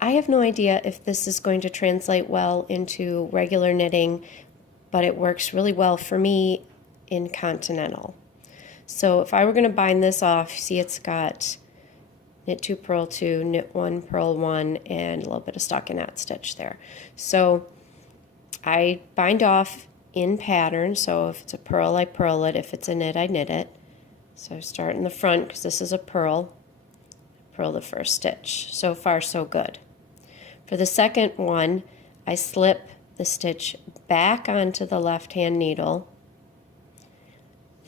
I have no idea if this is going to translate well into regular knitting, but it works really well for me in continental. So if I were going to bind this off, see it's got knit 2, purl 2, knit 1, purl 1, and a little bit of stockinette stitch there. So I bind off in pattern, so if it's a purl, I purl it. If it's a knit, I knit it. So I start in the front because this is a purl the first stitch. So far, so good. For the second one, I slip the stitch back onto the left-hand needle.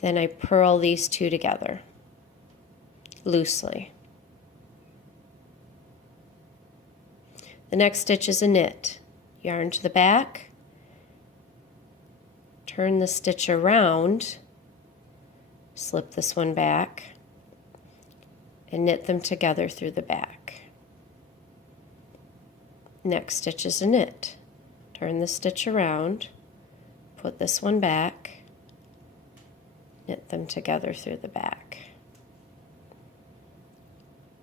Then I purl these two together loosely. The next stitch is a knit. Yarn to the back, turn the stitch around, slip this one back, and knit them together through the back. Next stitch is a knit. Turn the stitch around, put this one back, knit them together through the back.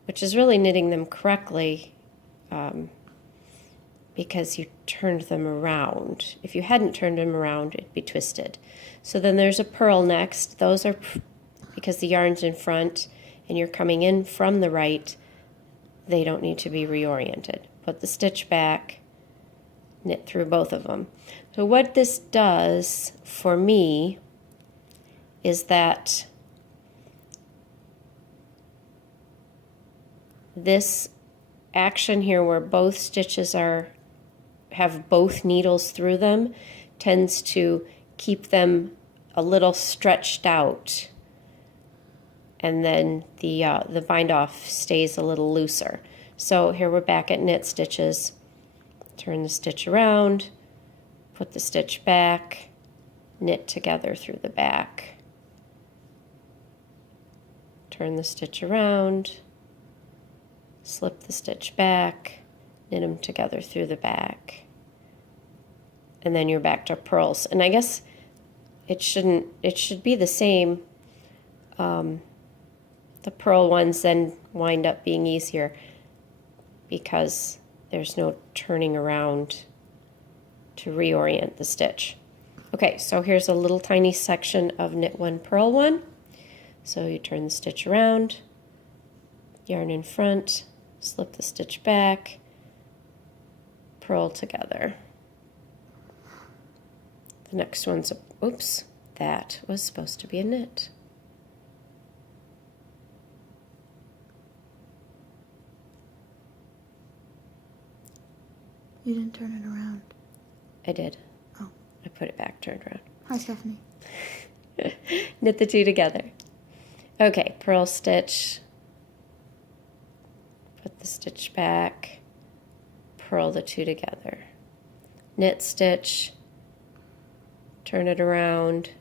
Which is really knitting them correctly because you turned them around. If you hadn't turned them around, it'd be twisted. So then there's a purl next. Those are because the yarn's in front and you're coming in from the right, they don't need to be reoriented. Put the stitch back, knit through both of them. So what this does for me is that this action here where both stitches have both needles through them tends to keep them a little stretched out, and then the bind off stays a little looser. So here we're back at knit stitches. Turn the stitch around, put the stitch back, knit together through the back. Turn the stitch around, slip the stitch back, knit them together through the back. And then you're back to purls. And I guess it should be the same. The purl ones then wind up being easier because there's no turning around to reorient the stitch. Okay, so here's a little tiny section of knit 1, purl 1. So you turn the stitch around, yarn in front, slip the stitch back, purl together. The next one's oops, that was supposed to be a knit. You didn't turn it around. I did. Oh. I put it back, turned around. Hi, Stephanie. Knit the two together. Okay, purl stitch. Put the stitch back. Purl the two together. Knit stitch. Turn it around.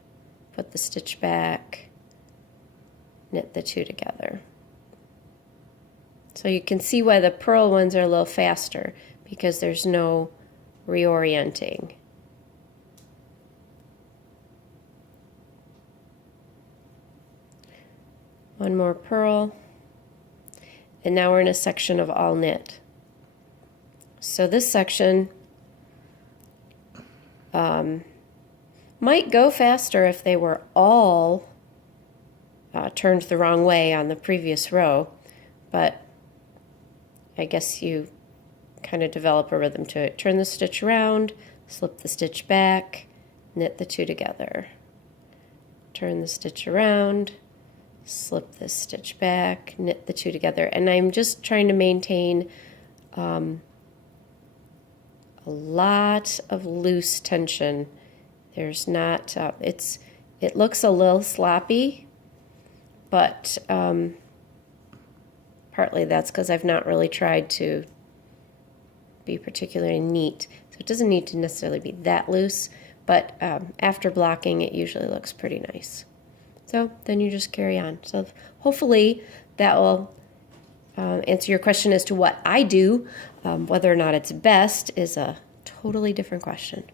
Put the stitch back. Knit the two together. So you can see why the purl ones are a little faster, because there's no reorienting. One more purl. And now we're in a section of all knit. So this section might go faster if they were all turned the wrong way on the previous row, but I guess you kind of develop a rhythm to it. Turn the stitch around, slip the stitch back, knit the two together. Turn the stitch around, slip this stitch back, knit the two together. And I'm just trying to maintain a lot of loose tension. There's not, it looks a little sloppy, but partly that's because I've not really tried to be particularly neat. So it doesn't need to necessarily be that loose, but after blocking it usually looks pretty nice. So then you just carry on. So hopefully that will answer your question as to what I do. Whether or not it's best is a totally different question.